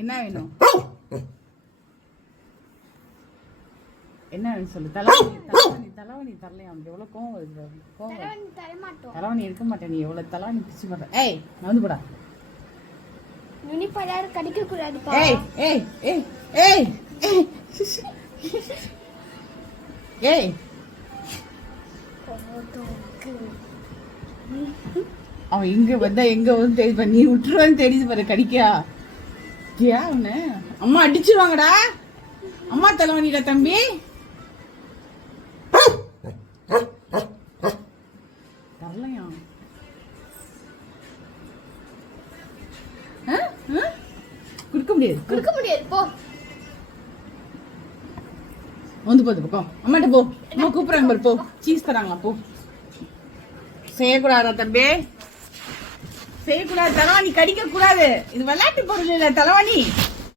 என்ன வேணும்? என்ன வேணும் சொல்லு. தலைவணி தரலையா? அவனுக்கு எவ்வளவு கோவம் வருது. தலைவணி எடுக்க மாட்டேன். நீ எவ்வளவு தலைவணி பிடிச்சு மாட்டேன். ஏய் வந்து போடா. நுனிப்படாரு கடிக்க கூடாதுப்பா. ஏய் ஏய் ஏய் ஏய் ஏய் அவன் இங்க வந்தா எங்க வந்து தெரியுது. நீ விட்டுருவான்னு தெரியுது பாரு. கடிக்கா ஏன் அவனு அம்மா அடிச்சிருவாங்கடா. அம்மா தலைவனிடா தம்பி. தரலையா? குடுக்க முடியாது போ. வந்து போது பக்கம். அம்மாட்ட போ. அம்மா கூப்பிடுறாங்க பாரு. போ. சீஸ் தராங்களா? போ. செய்யக்கூடாதா தம்பி? செய்யக்கூடாது. தலைவாணி கடிக்க கூடாது. இது விளையாட்டு பொருள் இல்ல தலைவாணி.